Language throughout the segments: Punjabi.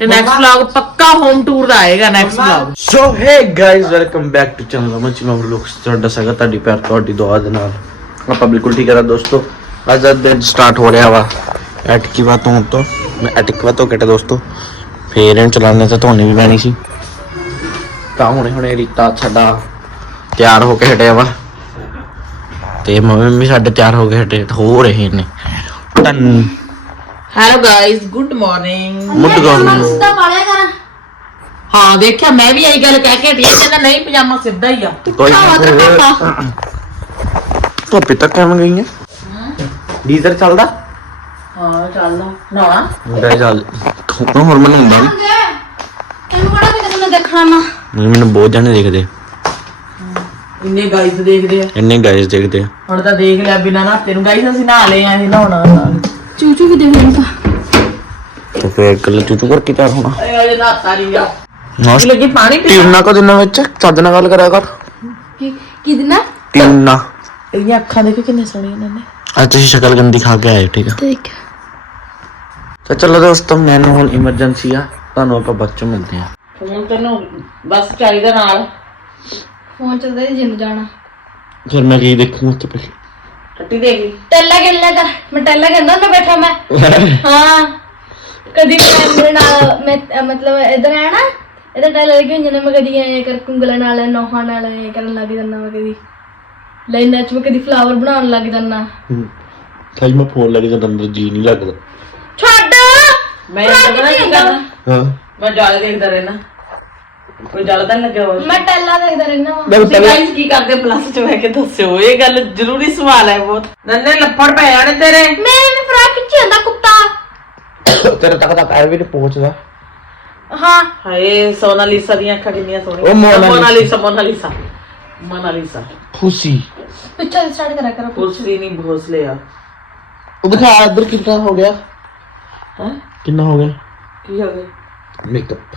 ਤੇ ਨੈਕਸਟ ਵਲੌਗ ਪੱਕਾ ਹੋਮ ਟੂਰ ਦਾ ਆਏਗਾ next vlog so hey guys welcome back to channel Aman ਮੈਂ ਲੋਕ ਤੁਹਾਡਾ ਸਵਾਗਤ ਤੁਹਾਡੀ ਪਿਆਰ ਤੁਹਾਡੀ ਦੁਆ ਦੇ ਨਾਲ। ਆਪਾਂ ਬਿਲਕੁਲ ਠੀਕ ਹੈ ਦੋਸਤੋ। ਅੱਜ ਦਾ ਦਿਨ ਸਟਾਰਟ ਹੋ ਰਿਹਾ ਵਾ। ਐਟਕੀਵਾ ਤੋਂ ਤੋਂ ਮੈਂ ਐਟਕੀਵਾ ਤੋਂ ਕਿਤੇ ਦੋਸਤੋ। ਫੇਰ ਇਹਨੂੰ ਚਲਾਉਣੇ ਤੇ ਧੋਣੀ ਵੀ ਪੈਣੀ ਸੀ। ਤਾਂ ਹੁਣੇ ਹੁਣੇ ਰੀਤਾ ਸਾਡਾ ਤਿਆਰ ਹੋ ਕੇ ਹਟਿਆ ਵਾ। ਤੇ ਮੰਮੀ ਵੀ ਸਾਡੇ ਤਿਆਰ ਹੋ ਕੇ ਹਟੇ ਹੋ ਰਹੇ ਨੇ ਤਨ ਹੈਲੋ ਗਾਇਸ ਗੁੱਡ ਮਾਰਨਿੰਗ ਮੁੱਢ ਗਾਉਂ ਸਿੱਧਾ ਪਾਲਿਆ ਕਰ। ਹਾਂ ਦੇਖਿਆ ਮੈਂ ਵੀ ਇਹੀ ਗੱਲ ਕਹਿ ਕੇ ਹਟੀ ਕਹਿੰਦਾ ਨਹੀਂ ਪਜਾਮਾ ਸਿੱਧਾ ਹੀ ਆ। ਕੋਈ ਧੋਪੇ ਤੱਕ ਕਿਵੇਂ ਗਈ ਹੈ ਡੀਜ਼ਲ ਚੱਲਦਾ? ਹਾਂ ਚੱਲ ਨਾ ਮੁੰਡਾ ਚੱਲ। ਤੂੰ ਹੋਰ ਮੈਨੂੰ ਹੁੰਦਾ ਨੀ। ਤੈਨੂੰ ਕਿਹੜਾ ਵੀ ਕਦੇ ਦੇਖਣਾ ਨਾ ਮੈਨੂੰ ਮੈਨੂੰ ਬਹੁਤ ਜਾਣੇ ਦੇਖਦੇ ਇੰਨੇ ਗਾਇਸ ਦੇਖਦੇ ਆ। ਇੰਨੇ ਗਾਇਸ ਦੇਖਦੇ ਆ। ਹੁਣ ਤਾਂ ਦੇਖ ਲਿਆ ਬਿਨਾ ਨਾ। ਤੈਨੂੰ ਗਾਇਸ ਅਸੀਂ ਨਹਾ ਲਏ ਆ ਇਹ ਨਹਾਉਣਾ ਨਾਲ। ਚੂਚੂ ਵੀ ਦੇਖ ਲੈਂਦਾ ਤੇ ਫੇਰ ਕੱਲ ਚੂਚੂ ਕਰਕੇ ਤਿਆਰ ਹੋਣਾ? ਅਰੇ ਅਜੇ ਨਹਾਤਾ ਨਹੀਂ ਆ। ਨਾਸ ਲੱਗੀ ਪਾਣੀ ਪੀ ਟੀਨਾ ਕੋ ਦਿਨਾਂ ਵਿੱਚ ਚੱਜ ਨਾਲ ਗੱਲ ਕਰਿਆ ਕਰ। ਕੀ ਕੀ ਦਿਨਾ ਟੀਨਾ ਇਹਦੀਆਂ ਅੱਖਾਂ ਦੇਖੋ ਕਿੰਨੇ ਸੋਹਣੀਆਂ ਨੇ ਨੇ। ਅੱਜ ਤੁਸੀਂ ਸ਼ਕਲ ਗੰਦੀ ਖਾ ਕੇ ਆਏ ਠੀਕ ਆ। ਦੇਖ। ਤਾਂ ਚਲੋ ਦੋਸਤੋ ਮੈਨੂੰ ਹੁਣ ਇਮਰਜੈਂਸੀ ਆ ਤੁਹਾਨੂੰ ਆਪਾਂ ਬਾਅਦ ਚ ਮਿਲਦੇ ਆ। ਫੋਨ ਤੈਨੂੰ ਬਸ ਚਾਹੀਦਾ ਨਾਲ। ਫੋਨ ਚੱਲਦਾ ਜਿੰਮ ਜਾਣਾ। ਫਿਰ ਮੈਂ ਕੀ ਦੇਖੂ ਉੱਤੇ ਪੇ ਟੱਟੀ ਦੇਖ ਲਈ ਟੈਲਾ ਖੇਲਣਾ ਕਰ ਮੈਂ ਟੈਲਾ ਖੇਲਦਾ ਮੈਂ ਬੈਠਾ ਮੈਂ। ਹਾਂ। ਕਦੀ ਮੈਂ ਮੇਰੇ ਨਾਲ ਮੈਂ ਅਹ ਮਤਲਬ ਇਧਰ ਹੈ ਨਾ ਇਧਰ ਟੈਲਾ ਲੱਗੀ ਹੁੰਦੀ ਨੇ ਮੈਂ ਕਦੀ ਐ ਕਰ ਕੁੰਗਲਾਂ ਨਾਲ ਨੋਹਾਂ ਨਾਲ ਐ ਕਰਨ ਲੱਗ ਜਾਂਦਾ ਮੈਂ ਕਦੀ। ਲਾਈਨਾਂ ਚ ਮੈਂ ਕਦੀ ਫਲਾਵਰ ਬਣਾਉਣ ਲੱਗ ਜਾਂਦਾ। ਸਾਈ ਮੈਂ ਫੋਨ ਲੱਗ ਜਾਂਦਾ ਅੰਦਰ ਜੀ ਨਹੀਂ ਲੱਗਦਾ। ਛੱਡ! ਮੈਂ ਪਤਾ ਕੀ ਕਰਦਾ ਹਾਂ। ਮੈਂ ਜਾਲੇ ਦੇਖਦਾ ਰਹਿਣਾ। ਕੋਈ ਜਾਲਾ ਤਾਂ ਨੀ ਲੱਗਿਆ ਹੋਇਆ ਮੈਂ ਟੈਲਾ ਦੇਖਦਾ ਰਹਿੰਦਾ ਵਾ। ਤੁਸੀਂ ਗਾਇਸ ਕੀ ਕਰਦੇ ਪਲੱਸ ਚ ਬਹਿ ਕੇ ਦੱਸਿਓ ਇਹ ਗੱਲ ਜ਼ਰੂਰੀ ਸਵਾਲ ਹੈ ਬਹੁਤ। ਨੰਨੇ ਲੱਫੜ ਪੈ ਜਾਣੇ ਤੇਰੇ। ਮੇਰੇ ਫਰਾਕ ਖਿੱਚੀ ਜਾਂਦਾ ਕੁੱਤਾ। ਤੇਰੇ ਤੱਕ ਤਾਂ ਪੈਰ ਵੀ ਨਹੀਂ ਪਹੁੰਚਦਾ। ਹਾਂ। ਹਾਏ ਸੋਨਾਲੀਸਾ ਦੀਆਂ ਅੱਖਾਂ ਕਿੰਨੀਆਂ ਸੋਹਣੀਆਂ। ਉਹ ਮੋਨਾਲੀਸਾ। ਮੋਨਾਲੀਸਾ ਮੋਨਾਲੀਸਾ ਮੋਨਾਲੀਸਾ ਖੁਸ਼ੀ। ਪਿੱਛੇ ਸਟਾਰਟ ਕਰਿਆ ਕਰੋ ਪੁਲਸਰੀ ਨਹੀਂ ਭੋਸਲੇ ਆ। ਉਹ ਦਿਖਾ ਇੱਧਰ ਕਿੰਨਾ ਹੋ ਗਿਆ? ਹਾਂ? ਕਿੰਨਾ ਹੋ ਗਿਆ? ਕੀ ਹੋ ਗਿਆ? ਮੇਕਅਪ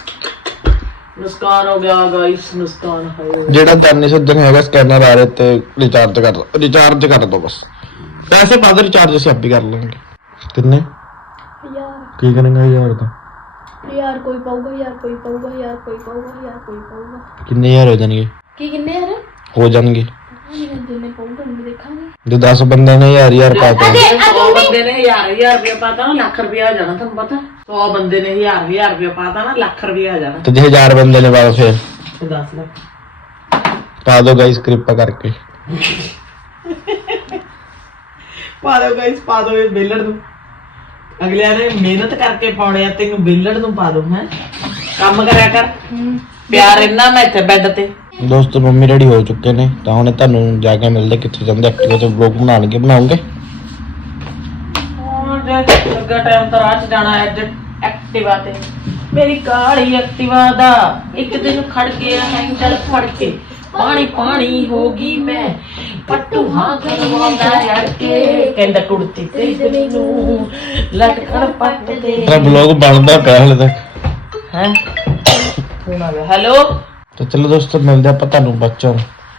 ਨੁਕਸਾਨ ਹੋ ਗਿਆ ਗਾਇਸ ਨੁਕਸਾਨ ਹੋਇਆ ਜਿਹੜਾ ਤੈਨੂੰ ਸੱਜਣ ਹੈਗਾ ਸਕੈਨਰ ਆ ਰਿਹਾ ਤੇ ਰਿਚਾਰਜ ਕਰ ਲਓ ਰਿਚਾਰਜ ਕਰ ਦੋ ਬਸ। ਪੈਸੇ ਬਾਅਦ ਰਿਚਾਰਜ ਅਸੀਂ ਆਪੇ ਕਰ ਲਾਂਗੇ। ਕਿੰਨੇ? ਯਾਰ ਕੀ ਕਰਨਗਾ ਯਾਰ ਤਾਂ? ਯਾਰ ਕੋਈ ਪਾਊਗਾ ਯਾਰ ਕੋਈ ਪਾਊਗਾ ਯਾਰ ਕੋਈ ਪਾਊਗਾ ਯਾਰ ਕੋਈ ਪਾਊਗਾ। ਕਿੰਨੇ ਹੋ ਜਾਣਗੇ? ਕੀ ਕਿੰਨੇ ਹੋ ਜਾਣਗੇ। ਅਸੀਂ ਜੇ 10 ਬੰਦਿਆਂ ਨੇ ਯਾਰ ਯਾਰ ਪਾਤਾ ਬੰਦੇ ਨੇ 1000 ਰੁਪਏ ਪਾਤਾ ਲੱਖ ਰੁਪਏ ਆ ਜਾਣਾ ਤੁਹਾਨੂੰ ਪਤਾ। 100 ਬੰਦੇ ਨੇ 1000 ਰੁਪਏ ਪਾਤਾ ਨਾ ਲੱਖ ਰੁਪਏ ਆ ਜਾਣਾ। ਤੇ ਜੇ 1000 ਬੰਦੇ ਨੇ ਬਾਅਦ ਫਿਰ? ਪਾ ਦਿਓ ਗਾਇਸ ਕਿਰਪਾ ਕਰਕੇ। ਪਾ ਦਿਓ ਗਾਇਸ ਪਾ ਦਿਓ ਇਹ ਬੇਲੜ ਨੂੰ। ਅਗਲਿਆਂ ਨੇ ਮਿਹਨਤ ਕਰਕੇ ਪਾਉਣੇ ਆ ਤੈਨੂੰ ਬੇਲਰ ਨੂੰ ਪਾ ਦੋ ਮੈਂ ਕੰਮ ਕਰਿਆ ਕਰ। ਪਿਆਰ ਇੰਨਾ ਮੈਂ ਇੱਥੇ ਬੈੱਡ ਤੇ। ਦੋਸਤੋ ਮੰਮੀ ਰੈਡੀ ਹੋ ਚੁੱਕੇ ਨੇ ਤਾਂ ਹੁਣ ਤੁਹਾਨੂੰ ਜਾ ਕੇ ਮਿਲਦੇ ਕਿੱਥੇ ਜਾਂਦੇ ਐਕਟਿਵਾ ਤੇ ਵਲੌਗ ਬਣਾਉਣਗੇ ਬਣਾਉਂਗੇ? ਹੁਣ ਜੇ ਲੱਗਾ ਟਾਈਮ ਤਾਂ ਰਾਹ 'ਚ ਜਾਣਾ ਹੈ ਐਕਟਿਵਾ ਤੇ। ਮੇਰੀ ਕਾਲੀ ਐਕਟਿਵਾ ਦਾ ਇੱਕ ਦਿਨ ਖੜ ਗਿਆ ਹੈਂਡਲ ਫੜ ਕੇ ਪਾਣੀ ਪਾਣੀ ਹੋ ਗਈ ਮੈਂ ਪੱਟੂ ਹਾਂ ਕਰਵਾਉਂਦਾ ਯਾਰ ਕੇ ਕਹਿੰਦਾ ਕੁੜਤੀ ਤੇ ਨੂੰ ਲਟਕਣ ਪੱਟ ਦੇ। ਤਾਂ ਵਲੌਗ ਬਣਦਾ ਪਿਆ ਹਲੇ ਤੱਕ। ਹੈ? ਆ ਗਿਆ ਹੈਲੋ ਤਾਂ ਚਲੋ ਦੋਸਤੋ ਮਿਲਦੇ ਆਪਾਂ ਤੁਹਾਨੂੰ ਬੱਚੋਂ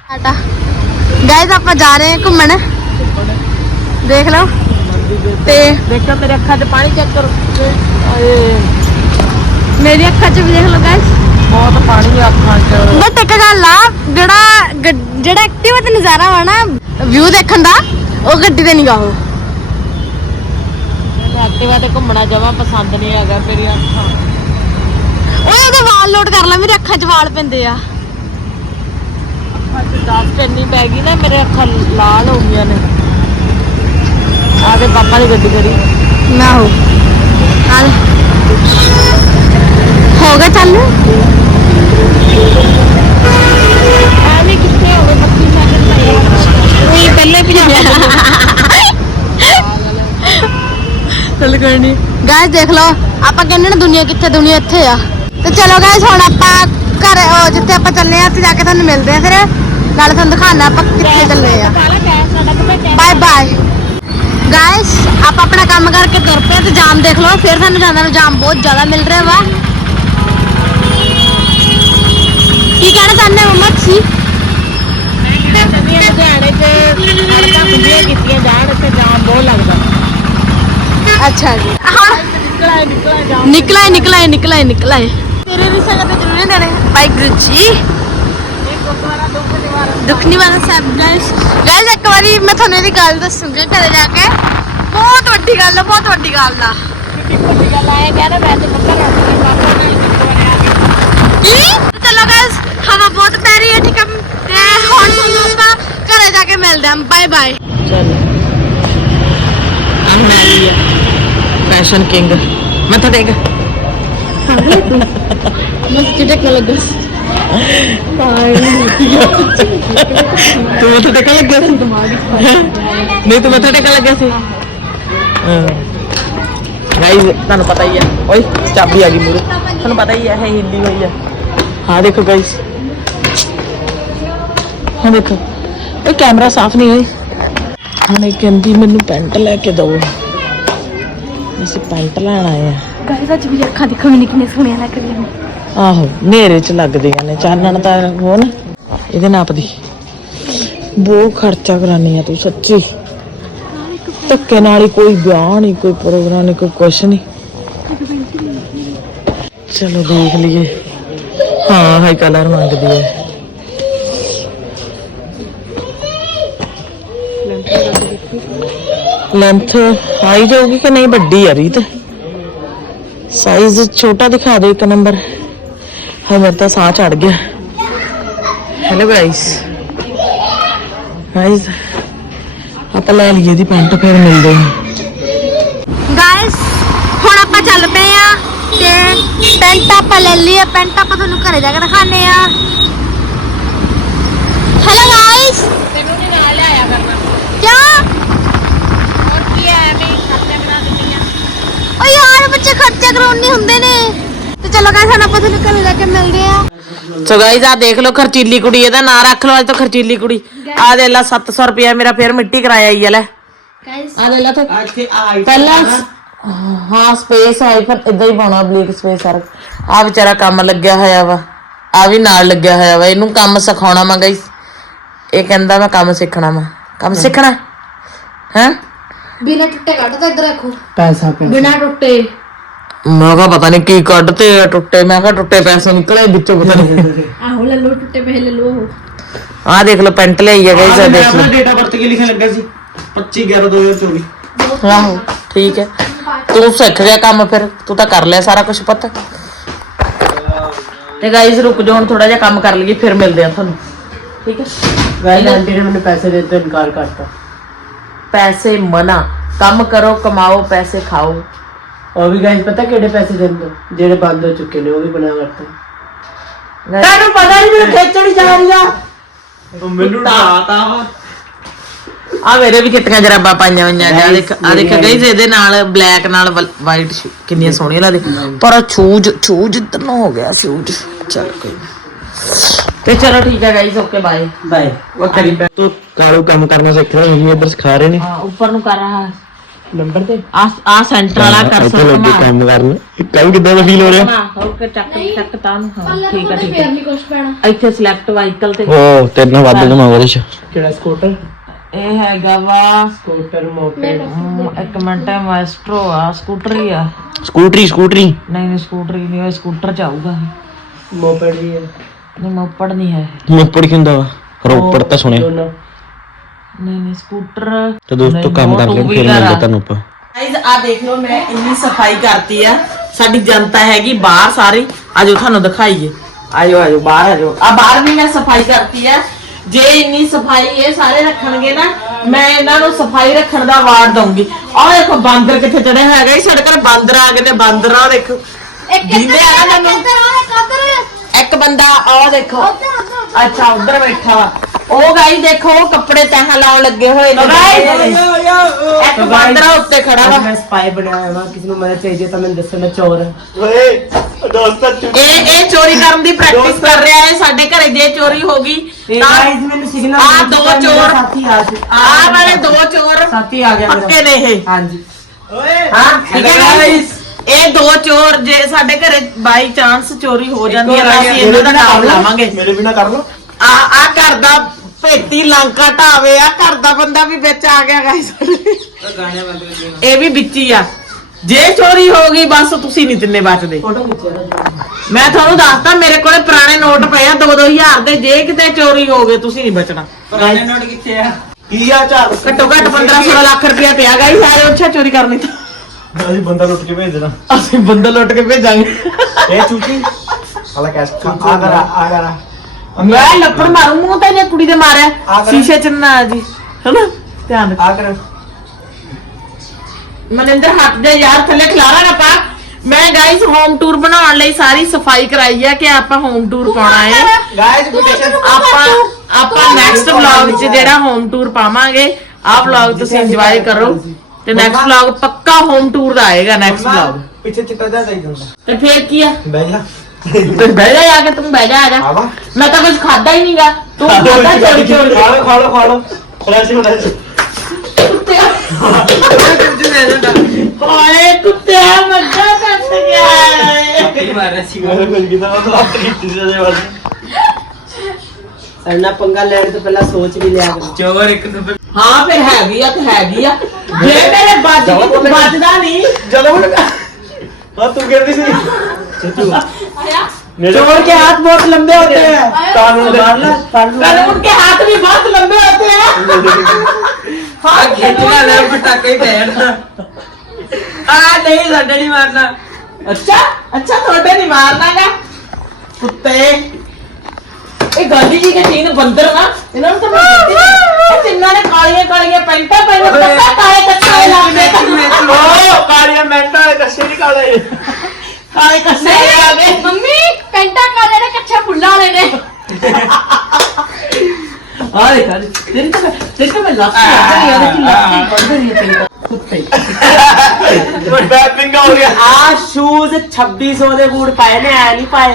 ਟਾਟਾ ਗਾਇਸ ਆਪਾਂ ਜਾ ਰਹੇ ਹਾਂ ਘੁੰਮਣ। ਦੇਖ ਲਓ। ਤੇ ਦੇਖੋ ਮੇਰੇ ਅੱਖਾਂ 'ਚ ਪਾਣੀ ਚੈੱਕ ਕਰੋ। ਆਏ। ਮੇਰੀ ਅੱਖਾਂ 'ਚ ਵੀ ਦੇਖ ਲਓ ਗਾਇਸ ਬਹੁਤ ਪਾਣੀ ਆ ਅੱਖਾਂ 'ਚ। ਬਟ ਇੱਕ ਗੱਲ ਆ ਜਿਹੜਾ ਜਿਹੜਾ ਐਕਟਿਵਾ ਤੇ ਨਜ਼ਾਰਾ ਵਾ ਨਾ ਵਿਊ ਦੇਖਣ ਦਾ ਉਹ ਗੱਡੀ ਤੇ ਨਹੀਂ ਗਾ ਉਹ। ਮੈਨੂੰ ਐਕਟਿਵਾ ਤੇ ਘੁੰਮਣਾ ਜਮਾ ਪਸੰਦ ਨਹੀਂ ਹੈਗਾ ਮੇਰੀਆਂ ਅੱਖਾਂ। ਓਏ ਉਹਦੇ ਵਾਲ ਲੋਡ ਕਰ ਲੈ ਮੇਰੇ ਅੱਖਾਂ 'ਚ ਵਾਲ ਪੈਂਦੇ ਆ। ਅੱਜ ਦਸਤ ਇੰਨੀ ਪੈ ਗਈ ਨਾ ਮੇਰੇ ਅੱਖਾਂ ਲਾਲ ਹੋ ਗਈਆਂ ਨੇ। ਆ ਕੇ ਪਾਪਾ ਦੀ ਗੱਡੀ ਕਰੀ ਨਾ ਹੋ। ਹਾਲ ਹੋ ਗਿਆ ਚੱਲ। ਐਵੇਂ ਕਿੱਥੇ ਹੋ ਗਏ ਬੱਤੀ ਸਾਈਕਲ ਪਏ ਨਹੀਂ ਪਹਿਲੇ ਪਜਾਮਾ ਚੱਲ ਕੋਈ ਨਹੀਂ ਗਾਇਸ ਦੇਖ ਲਓ ਆਪਾਂ ਕਹਿੰਦੇ ਨਾ ਦੁਨੀਆ ਕਿੱਥੇ ਦੁਨੀਆ ਇੱਥੇ ਆ। ਤੇ ਚਲੋ ਗਾਇਸ ਹੁਣ ਆਪਾਂ ਘਰ ਉਹ ਜਿੱਥੇ ਆਪਾਂ ਚੱਲੇ ਆ ਉੱਥੇ ਜਾ ਕੇ ਤੁਹਾਨੂੰ ਮਿਲਦੇ ਆ ਫਿਰ। ਨਾਲੇ ਤੁਹਾਨੂੰ ਦਿਖਾਣਾ ਆਪਾਂ ਕਿੱਥੇ ਚੱਲੇ ਆ ਬਾਏ ਬਾਏ ਗਾਇਸ ਆਪਾਂ ਆਪਣਾ ਕੰਮ ਕਰਕੇ ਤੁਰ ਪਏ ਤੇ ਜਾਮ ਦੇਖ ਲਓ। ਫਿਰ ਸਾਨੂੰ ਜਾਂਦਾ ਨੂੰ ਜਾਮ ਬਹੁਤ ਜ਼ਿਆਦਾ ਮਿਲ ਰਿਹਾ ਵਾ। ਕੀ ਕਹਿਣਾ ਚਾਹੁੰਦੇ ਹੋ ਮੰਮਾ ਤੁਸੀਂ? ਅੱਛਾ ਜੀ। ਹੁਣ ਨਿਕਲਾ ਨਿਕਲਾ ਨਿਕਲਾ ਨਿਕਲਾ ਤੇਰੇ ਵੀ ਸੰਗਤ ਤੇ ਜ਼ਰੂਰ ਦੇਣੇ ਵਾਹਿਗੁਰੂ ਜੀ ਦੁੱਖ ਨਿਵਾਰਨ ਸਾਹਿਬ ਗਾਇਸ ਗਾਇਸ ਇੱਕ ਵਾਰੀ ਮੈਂ ਤੁਹਾਨੂੰ ਇਹਦੀ ਗੱਲ ਦੱਸੂਗਾ ਘਰੇ ਜਾ ਕੇ ਬਹੁਤ ਵੱਡੀ ਗੱਲ ਆ ਬਹੁਤ ਵੱਡੀ ਗੱਲ ਆ ਗੱਲ ਆਏ ਕਹਿੰਦਾ ਮੈਂ ਤੇ ਮੁੱਕਰ ਆਪਣੇ ਪਾਪਾ ਨਾਲ ਕੀ ਚਲੋ ਗਾਇਸ ਹਵਾ ਬਹੁਤ ਪੈ ਰਹੀ ਹੈ ਠੀਕ ਹੈ ਤੇ ਹੁਣ ਤੁਹਾਨੂੰ ਆਪਾਂ ਘਰੇ ਜਾ ਕੇ ਮਿਲਦੇ ਹਾਂ ਬਾਏ ਬਾਏ ਚੱਲ ਆਹ ਮੈਂ ਲਈ ਫੈਸ਼ਨ ਕਿੰਗ ਮੱਥਾ ਟੇਕ ਮਸਤ ਟੇਕਣ ਲੱਗਾ ਤੂੰ ਮੱਥਾ ਟੇਕਣ ਲੱਗਿਆ ਸੀ? ਨਹੀਂ, ਤੂੰ ਮੱਥਾ ਟੇਕਣ ਲੱਗਿਆ ਸੀ। ਗਾਈਜ਼ ਤੁਹਾਨੂੰ ਪਤਾ ਹੀ ਹੈ ਓਏ, ਚਾਬੀ ਆ ਗਈ ਮੂਰੇ ਤੁਹਾਨੂੰ ਪਤਾ ਹੀ ਹੈ ਇਹ ਹਿੱਲੀ ਹੋਈ ਹੈ ਹਾਂ, ਦੇਖੋ ਗਾਈਜ਼ ਹਾਂ, ਦੇਖੋ। ਇਹ ਕੈਮਰਾ ਸਾਫ਼ ਨਹੀਂ ਹੈ ਹੁਣ ਕਹਿੰਦੀ, ਮੈਨੂੰ ਪੈਂਟ ਲੈ ਕੇ ਦਿਓ। ਅਸੀਂ ਪੈਂਟ ਲੈਣ ਆਏ ਆ। ਗਾਇਸ ਅੱਜ ਵੀ ਅੱਖਾਂ ਦੇਖੋ ਮੈਨੂੰ ਕਿੰਨੇ ਸੋਹਣੀਆਂ ਲੱਗ ਰਹੀਆਂ ਨੇ। ਆਹੋ, ਹਨੇਰੇ ਚ ਲੱਗਦੀਆਂ ਨੇ, ਚਾਨਣ ਤਾਂ ਹੋ ਨਾ, ਇਹਦੇ ਨਾਪ ਦੀ ਬਹੁਤ ਖਰਚਾ ਕਰਾਨੀ ਆ ਤੂੰ ਸੱਚੀ। ਧੱਕੇ ਨਾਲ ਹੀ ਕੋਈ ਵਿਆਹ ਨਹੀਂ, ਕੋਈ ਪ੍ਰੋਗਰਾਮ ਨਹੀਂ, ਕੋਈ ਕੁਛ ਨਹੀਂ। ਚਲੋ ਦੇਖ ਲਈਏ। ਹਾਂ ਹਾਈ ਕਲਰ ਮੰਗਦੀ ਹੈ ਲੈਂਥ ਆਈ ਜਾਊਗੀ ਕਿ ਨਹੀਂ? ਵੱਡੀ ਆ ਰੀਤ। ਸਾਈਜ਼ ਛੋਟਾ ਦਿਖਾ ਦੇ ਇੱਕ ਨੰਬਰ ਹਾਂ ਮੇਰਾ ਤਾਂ ਸਾਹ ਚੜ ਗਿਆ। ਹੈਲੋ ਗਾਇਸ ਗਾਇਸ ਆਪਾਂ ਲੈ ਲਈਏ ਦੀ ਪੈਂਟ ਫਿਰ ਮਿਲਦੇ ਹਾਂ। ਗਾਇਸ ਹੁਣ ਆਪਾਂ ਚੱਲ ਪਏ ਆ ਤੇ ਪੈਂਟ ਆਪਾਂ ਲੈ ਲਈ ਆ ਪੈਂਟ ਆਪਾਂ ਤੁਹਾਨੂੰ ਘਰੇ ਜਾ ਕੇ ਦਿਖਾਣੇ ਆ। ਹੈਲੋ ਗਾਇਸ ਤੈਨੂੰ ਨਹੀਂ ਨਾਲ ਲਿਆਇਆ ਕਰਨਾ। ਕਿਉਂ ਹੋਰ ਕੀ ਹੈ ਐਵੇਂ ਖਰਚੇ ਬਣਾ ਦਿੰਦੀ ਆ ਓ ਯਾਰ ਬੱਚੇ ਖਰਚੇ ਕਰਾਉਣੇ ਹੁੰਦੇ ਨੇ। ਤੇ ਚਲੋ ਗਾਇਸ ਹੁਣ ਆਪਾਂ ਤੁਹਾਨੂੰ ਘਰੇ ਜਾ ਕੇ ਮਿਲਦੇ ਆ ਸੋ ਗਾਇਸ ਆ ਦੇਖ ਲਓ ਖਰਚੀਲੀ ਕੁੜੀ ਇਹਦਾ ਨਾਂ ਰੱਖ ਲਓ ਅੱਜ ਤੋਂ ਖਰਚੀਲੀ ਕੁੜੀ। ਆ ਦੇ ਲੈ 700 ਰੁਪਇਆ ਮੇਰਾ ਫੇਰ ਮਿੱਟੀ ਕਰਾਇਆ ਹੀ ਆ ਲੈ। ਗਾਇਸ ਆ ਦੇ ਲੈ ਤੂੰ। ਇੱਥੇ ਆਈ ਪਹਿਲਾਂ ਹਾਂ ਸਪੇਸ ਹੈ ਫਿਰ ਇਦਾਂ ਹੀ ਪਾਉਣਾ ਬਲੀਕ ਸਪੇਸ ਆ ਵਿਚਾਰਾ ਕੰਮ ਲੱਗਿਆ ਹੋਇਆ ਵਾ। ਆ ਵੀ ਨਾਲ ਲੱਗਿਆ ਹੋਇਆ ਵਾ। ਇਹਨੂੰ ਕੰਮ ਸਿਖਾਉਣਾ ਮੈਂ ਗਾਇਸ ਇਹ ਕਹਿੰਦਾ ਮੈਂ ਕੰਮ ਸਿੱਖਣਾ ਵਾ। ਕੰਮ ਸਿੱਖਣਾ? ਹੈ? ਬਿਨਾ ਟੁੱਟੇ ਕੱਢ ਤਾਂ ਇੱਧਰ ਰੱਖੋ। ਪੈਸਾ। ਬਿਨਾ ਟੁੱਟੇ। ਮੈਂ ਕਿਹਾ ਪਤਾ ਨਹੀਂ ਕੀ ਕੱਢਤੇ ਆ ਟੁੱਟੇ ਮੈਂ ਕਿਹਾ ਟੁੱਟੇ ਪੈਸੇ ਨਿਕਲੇ ਵਿੱਚੋਂ ਪਤਾ ਨਹੀਂ ਆਹੋ ਲੈ ਲੋ ਟੁੱਟੇ ਪੈਸੇ ਲੈ ਲੋ ਉਹ। ਆ ਦੇਖ ਲਓ ਪੈਂਟ ਲਈ ਆ ਗਾਇਸ ਆ ਦੇਖ ਲਓ। ਡੇਟ ਆਫ ਬਰਥ ਕੀ ਲਿਖਿਆ ਲੱਗਾ ਸੀ 25 11 2024 ਆਹੋ ਠੀਕ ਹੈ। ਤੂੰ ਸਿੱਖ ਗਿਆ ਕੰਮ ਫਿਰ ਤੂੰ ਤਾਂ ਕਰ ਲਿਆ ਸਾਰਾ ਕੁਝ ਪਤਾ। ਤੇ ਗਾਇਸ ਰੁਕ ਜਾਓ ਹੁਣ ਥੋੜਾ ਜਿਹਾ ਕੰਮ ਕਰ ਲਈਏ ਫਿਰ ਮਿਲਦੇ ਆ ਤੁਹਾਨੂੰ। ਠੀਕ ਹੈ? ਗਾਇਸ ਆਂਟੀ ਨੇ ਮੈਨੂੰ ਪੈਸੇ ਦੇ ਦਿੱਤੇ ਇਨਕਾਰ ਕਰਤਾ। ਪੈਸੇ ਮਨਾ। ਕੰਮ ਕਰੋ ਕਮਾਓ ਪੈਸੇ ਖਾਓ। ਉਹ ਵੀ ਗਾਇਸ ਪਤਾ ਕਿਹੜੇ ਪੈਸੇ ਦਿੰਦੇ? ਜਿਹੜੇ ਬੰਦ ਹੋ ਚੁੱਕੇ ਨੇ ਉਹ ਵੀ ਬਣਾ ਕਰਤਾ ਤੈਨੂੰ ਪਤਾ ਨਹੀਂ ਮੈਨੂੰ ਖੇਚੜੀ ਜਾ ਰਹੀ ਆ? ਮੈਨੂੰ ਡਾਤਾ ਵਾ। ਆ ਮੇਰੇ ਵੀ ਕਿਤਨੀਆਂ ਜਰਾਬਾਂ ਪਾਈਆਂ ਹੋਈਆਂ ਨੇ। ਆ ਦੇਖ ਆ ਦੇਖ ਗਾਇਸ ਇਹਦੇ ਨਾਲ ਬਲੈਕ ਨਾਲ ਵਾਈਟ ਕਿੰਨੀਆਂ ਸੋਹਣੀਆਂ ਲੱਗਦੀਆਂ। ਪਰ ਸ਼ੂਜ਼ ਸ਼ੂਜ਼ ਇਧਰ ਨੂੰ ਹੋ ਗਿਆ ਸ਼ੂਜ਼। ਚਲ ਕੋਈ। ਤੇ ਚਲੋ ਠੀਕ ਹੈ ਗਾਇਸ ਓਕੇ ਬਾਏ ਬਾਏ ਉਹ ਭੈਣ ਤੂੰ ਕਾਲੂ ਕੰਮ ਕਰਨਾ ਸਿੱਖ ਰਿਹਾ ਮੰਮੀ ਇੱਧਰ ਸਿਖਾ ਰਹੇ ਨੇ। ਹਾਂ ਉੱਪਰ ਨੂੰ ਕਰ ਰਹਾ ਨੰਬਰ ਤੇ? ਆ ਆ ਸੈਂਟਰ ਵਾਲਾ ਕਰ ਇੱਥੇ ਲੱਗੇ ਸਕਦਾ ਕੰਮ ਕਰਨ। ਕੰਮ ਕਿੱਦਾਂ ਦਾ ਫੀਲ ਹੋ ਰਿਹਾ? ਹਾਂ ਹੋ ਕੇ ਚੱਕ ਚੱਕ ਤਾਂ ਨੂੰ। ਹਾਂ ਠੀਕ ਹੈ ਠੀਕ ਫੇਰ ਹੈ ਨਹੀਂ ਕੁਛ ਪੈਣਾ। ਇੱਥੇ ਸਿਲੈਕਟ ਵਾਹੀਕਲ ਤੇ। ਓ ਤੇਰੇ ਨਾਲ ਵੱਧ ਜਮਾ ਉਹਦੇ ਚ ਕਿਹੜਾ ਸਕੂਟਰ? ਇਹ ਹੈਗਾ ਵਾ ਸਕੂਟਰ ਮੋਪੇਡ ਹਮ, ਇੱਕ ਮਿੰਟ ਮਾਸਟਰੋ ਆ ਸਕੂਟਰ ਹੀ ਆ। ਸਕੂਟਰੀ ਸਕੂਟਰੀ। ਨਹੀਂ ਨਹੀਂ ਸਕੂਟਰ ਹੀ ਨਹੀਂ ਉਹ ਸਕੂਟਰ ਚ ਆਊਗਾ। ਮੋਪੇਡ ਵੀ ਹੈ ਨਹੀਂ ਮੋਪੜ ਨਹੀਂ ਹੈ। ਮੋਪੜ ਕੀ ਹੁੰਦਾ ਵਾ? ਰੋਪੜ ਤਾਂ ਸੁਣਿਆ। ਦੋਨੋਂ। ਨਹੀਂ ਨਹੀਂ ਸਕੂਟਰ ਤੇ ਦੋਸਤੋ ਕੰਮ ਕਰ ਲੈ ਫਿਰ ਮਿਲਦੇ ਤੁਹਾਨੂੰ ਆਪਾਂ। ਗਾਇਜ਼ ਆ ਦੇਖ ਲਓ ਮੈਂ ਇੰਨੀ ਸਫ਼ਾਈ ਕਰਤੀ ਆ। ਸਾਡੀ ਜਨਤਾ ਹੈਗੀ ਬਾਹਰ ਸਾਰੀ। ਆਜੋ ਤੁਹਾਨੂੰ ਦਿਖਾਈਏ। ਆਜੋ ਆਜੋ ਬਾਹਰ ਆਜੋ। ਆ ਬਾਹਰ ਵੀ ਮੈਂ ਸਫ਼ਾਈ ਕਰਤੀ ਆ। ਜੇ ਇੰਨੀ ਸਫ਼ਾਈ ਇਹ ਸਾਰੇ ਰੱਖਣਗੇ ਨਾ ਮੈਂ ਇਹਨਾਂ ਨੂੰ ਸਫ਼ਾਈ ਰੱਖਣ ਦਾ ਅਵਾਰਡ ਦਊਂਗੀ। ਆਹ ਦੇਖੋ ਬਾਂਦਰ ਕਿੱਥੇ ਚੜੇ ਹੋਇਆ ਗਈ ਸਾਡੇ ਘਰ ਬਾਂਦਰ ਆ ਗਏ ਨੇ ਬਾਂਦਰ ਆ ਦੇਖੋ। ਇੱਕ ਦੀਨੇ ਆ ਨਾ ਮੈਨੂੰ। ਇੱਧਰ ਆ ਇੱਕ ਉੱਧਰ। ਇੱਕ ਬੰਦਾ ਆਹ ਦੇਖੋ। ਉੱਧਰ। ਅੱਛਾ ਉਧਰ ਬੈਠਾ ਵਾ। ਉਹ ਗਾਈ ਦੇਖੋ ਉਹ ਕੱਪੜੇ ਤਹਾਂ ਲਾਉਣ ਲੱਗੇ ਹੋਏ ਨੇ। ਇੱਕ ਬਾਂਦਰਾ ਉੱਤੇ ਖੜਾ ਵਾ। ਮੈਂ ਸਪਾਈ ਬਣਾਇਆ ਵਾ ਕਿਸੇ ਨੂੰ ਮਦਦ ਚਾਹੀਦੀ ਹੈ ਤਾਂ ਮੈਨੂੰ ਦੱਸੋ ਮੈਂ ਚੋਰ ਓਏ ਦੋਸਤ ਇਹ ਇਹ ਚੋਰੀ ਕਰਨ ਦੀ ਪ੍ਰੈਕਟਿਸ ਕਰ ਰਿਹਾ ਹੈ ਸਾਡੇ ਘਰੇ ਜੇ ਚੋਰੀ ਹੋ ਗਈ ਤਾਂ ਮੈਨੂੰ ਸਿਗਨਲ ਆ ਦੋ ਚੋਰ ਸਾਥੀ ਆ ਆ ਵਾਲੇ ਦੋ ਚੋਰ ਸਾਥੀ ਆ ਗਿਆ ਪੱਕੇ ਨੇ ਇਹ। ਹਾਂਜੀ। ਹਾਂ ਠੀਕ ਹੈ guys? ਇਹ ਦੋ ਚੋਰ ਜੇ ਸਾਡੇ ਘਰੇ ਬਾਈ ਚਾਂਸ ਚੋਰੀ ਹੋ ਜਾਂਦੀ ਹੈ ਤਾਂ ਅਸੀਂ ਇਹਨਾਂ ਦਾ ਨਾਮ ਲਾਵਾਂਗੇ। ਮੇਰੇ ਬਿਨਾ ਕਰ ਲੋ ਆ ਆ ਘਰ ਦਾ ਭੇਤੀ ਲਾਂਕਾ ਢਾਵੇ ਆ ਘਰ ਦਾ ਬੰਦਾ ਵੀ ਵਿੱਚ ਆ ਗਿਆ ਗਾਇਸ ਇਹ ਵੀ ਵਿੱਚ ਹੀ ਆ। ਜੇ ਚੋਰੀ ਹੋ ਗਈ ਬਸ ਤੁਸੀਂ ਨਹੀਂ ਤਿੰਨੇ ਬਚਦੇ। ਮੈਂ ਤੁਹਾਨੂੰ ਦੱਸਦਾ ਮੇਰੇ ਕੋਲੇ ਪੁਰਾਣੇ ਨੋਟ ਪਏ ਆ 2-2000 ਦੇ। ਜੇ ਕਿਤੇ ਚੋਰੀ ਹੋ ਗਏ ਤੁਸੀਂ ਨਹੀਂ ਬਚਣਾ। ਕੀ ਆ ਝਾੜ? ਘੱਟੋ ਘੱਟ 15-16 ਲੱਖ ਰੁਪਇਆ ਪਿਆ ਗਾਈ ਸਾਰੇ ਉੱਚਾ ਚੋਰੀ ਕਰਨੀ ਤਾਂ। ਅਸੀਂ ਬੰਦਾ ਲੁੱਟ ਕੇ ਭੇਜ ਦੇਣਾ। ਅਸੀਂ ਬੰਦਾ ਲੁੱਟ ਕੇ ਭੇਜਾਂਗੇ। ਇਹ ਚੂਚੀ? ਹਾਲਾ ਕੈਸ਼ ਆ ਕਰ ਮੈਂ ਲੱਪੜ ਮਾਰੂ ਮੂੰਹ ਤੇ ਜੇ ਕੁੜੀ ਦੇ ਮਾਰਿਆ। ਸ਼ੀਸ਼ੇ ਚ ਨਾ ਜੀ। ਹੈਨਾ? ਧਿਆਨ ਆ ਕਰ। ਮਨਿੰਦਰ ਹੱਥ ਦੇ ਯਾਰ ਥੱਲੇ ਖਲਾਰਾ ਨਾ ਪਾ। ਮੈਂ ਗਾਇਸ ਹੋਮ ਟੂਰ ਬਣਾਉਣ ਲਈ ਸਾਰੀ ਸਫ਼ਾਈ ਕਰਾਈ ਹੈ ਕਿ ਆਪਾਂ ਹੋਮ ਟੂਰ ਪਾਉਣਾ ਹੈ। ਗਾਇਸ ਆਪਾਂ ਆਪਾਂ ਨੈਕਸਟ ਵਲੌਗ 'ਚ ਜਿਹੜਾ ਹੋਮ ਟੂਰ ਪਾਵਾਂਗੇ ਆਹ ਵਲੌਗ ਤੁਸੀਂ ਇੰਜੋਏ ਕਰੋ। ਤੇ ਨੈਕਸਟ ਵਲੌਗ ਪੱਕਾ ਹੋਮ ਟੂਰ ਦਾ ਆਏਗਾ ਨੈਕਸਟ ਵਲੌਗ ਪਿੱਛੇ ਚਿੱਟਾ ਜਾ ਚਾਹੀਦਾ ਹੁੰਦਾ ਤੇ ਫੇਰ ਕੀ ਆ? ਬਹਿ ਜਾ। ਤੇ ਬਹਿ ਜਾ ਆ ਕੇ ਤੂੰ ਬਹਿ ਜਾ ਆ ਜਾ। ਆਵਾ। ਮੈਂ ਤਾਂ ਕੁਝ ਖਾਦਾ ਹੀ ਨਹੀਂਗਾ ਤੂੰ ਖਾਦਾ ਚੋਰੀ ਚੋਰੀ ਖਾ ਲੋ ਖਾ ਲੋ ਖਾ ਲੋ ਫਰੈਸ਼ ਹੋ ਰਿਹਾ ਕੁੱਤੇ ਹਾਏ ਕੁੱਤਿਆ ਮੱਝਾ ਕੱਟ ਗਿਆ ਏ। ਮੇਰੇ ਕੁਝ ਕੀਤਾ ਉਹ ਤਾਂ ਆਪ ਕੀਤੀ ਸੀ ਉਹਦੇ ਵਾਸਤੇ ਸਰਨਾ ਪੰਗਾ ਲੈਣ ਤੋਂ ਪਹਿਲਾਂ ਸੋਚ ਵੀ ਲਿਆ ਕਰੋ। ਹਾਂ ਫਿਰ ਹੈਗੀ ਆ ਤੇ ਹੈਗੀ ਆ ਜੇ ਮੇਰੇ ਵੱਜ ਗਈ ਤੂੰ ਵੱਜਦਾ ਨਹੀਂ ਜਦੋਂ ਹੁਣ ਹਾਂ ਤੂੰ ਕਹਿੰਦੀ ਸੀ चोर के हाथ बहुत लंबे होते हैं ਕਾਨੂੰਨ ਦੇ कानून के हाथ भी बहुत लंबे होते हैं हाँ खींचना ले पटाखे आ नहीं लड्डा नहीं मारना अच्छा अच्छा थोड़े नहीं मारना का कुत्ते ਇਹ ਗਾਂਧੀ ਜੀ ਦੇ ਤਿੰਨ ਬੰਦਰ ਨਾ ਇਹਨਾਂ ਨੂੰ ਤਾਂ ਮੈਂ ਦਿੱਤੇ ਨਹੀਂ। ਇਹ ਤਿੰਨਾਂ ਨੇ ਕਾਲੀਆਂ ਕਾਲੀਆਂ ਪੈਂਟਾਂ ਪਾਈਆਂ ਕੱਪੜੇ ਕਾਲੇ ਕੱਪੜੇ ਲਾਉਂਦੇ ਓ ਕਾਲੀਆਂ ਮੈਂਟਾਂ ਦੇ ਕੱਸੇ ਨਹੀਂ ਕਾਲੇ। ਕਾਲੇ ਕੱਸੇ ਆ ਗਏ ਮੰਮੀ ਪੈਂਟਾਂ ਕਾਲੇ ਨੇ ਕੱਛਾ ਫੁੱਲਾ ਵਾਲੇ ਨੇ। ਆ ਦੇਖ ਆ ਦੇਖ। ਤੇਰੀ ਤਾਂ ਤੇਰੀ ਤਾਂ ਮੈਂ ਲੱਤ ਆ ਰਹੀ ਆ ਦੇਖ ਲੱਤ ਬੰਦ ਰਹੀ ਹੈ ਤੇਰੀ ਤਾਂ। ਕੁੱਤੇ। ਬੈਡ ਬਿੰਗਾ ਹੋ ਗਿਆ। ਆ ਸ਼ੂਜ਼ 2600 ਦੇ ਬੂਟ ਪਾਏ ਨੇ ਆ ਨਹੀਂ ਪਾਏ।